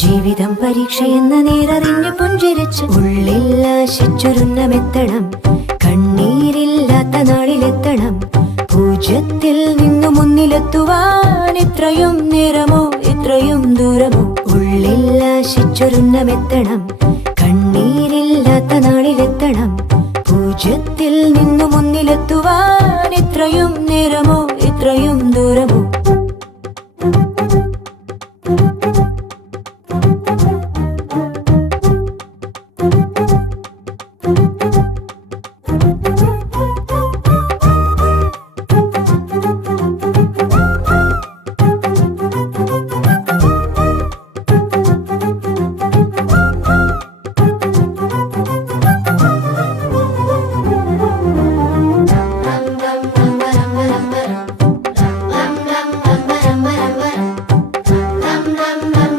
ജീവിതം പരീക്ഷയെന്ന നേരറിഞ്ഞു പുഞ്ചിരിച്ച് ഉള്ളിൽ ആശിച്ചൊരുന്നമെത്തണം. കണ്ണീരില്ലാത്ത നാളിലെത്തണം. പൂജ്യത്തിൽ നിന്നു മുന്നിലെത്തുവാൻ ഇത്രയും നേരമോ ഇത്രയും ദൂരമോ? ഉള്ളിൽ ആശിച്ചൊരുന്നമെത്തണം. കണ്ണീരില്ലാത്ത നാളിലെത്തണം. പൂജ്യത്തിൽ നിന്നു മുന്നിലെത്തുവാൻ ഇത്രയും നേരമോ